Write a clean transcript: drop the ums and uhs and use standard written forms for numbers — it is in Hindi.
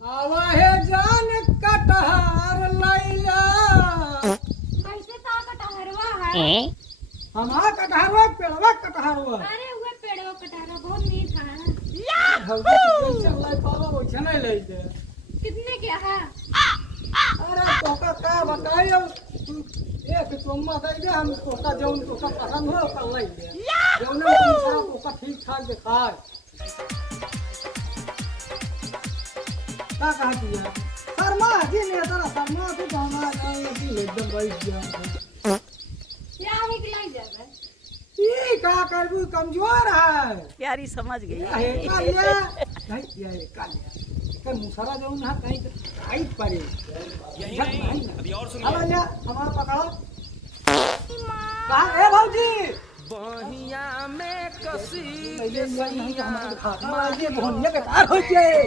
आवा है जान कटहर लैला। कैसे ता कटहरवा है? हमारा कटहरवा पेड़वा कटहरवा। अरे उहे पेड़वा कटहरवा बहुत मीठ है। हल्का चल लाई पावा वो छने ले दे। कितने क्या है? अरे तोका का बताइयो एक चम्मा दे दे हम तोका जौन तोका पसंद हो कर ले दे। जौन हम तोका ठीक ठाक दिखाए। का कहा दिया शर्मा जी ने तेरा शर्मा तू गाना गाने की एकदम बैठ गया। क्या है कि लाई जावे? ये का करबू कमजोर है यारी समझ गई ये कालिया नहीं ये कालिया के मुसरा जो ना कहीं हाइट पड़े यही नहीं अभी और सुनिए अब या हमारा पकड़ो कहां है भौजी बहिया में कसी पहले ये नहीं हमारे दिखा हमारे ये भोनिया के तार हो जाए।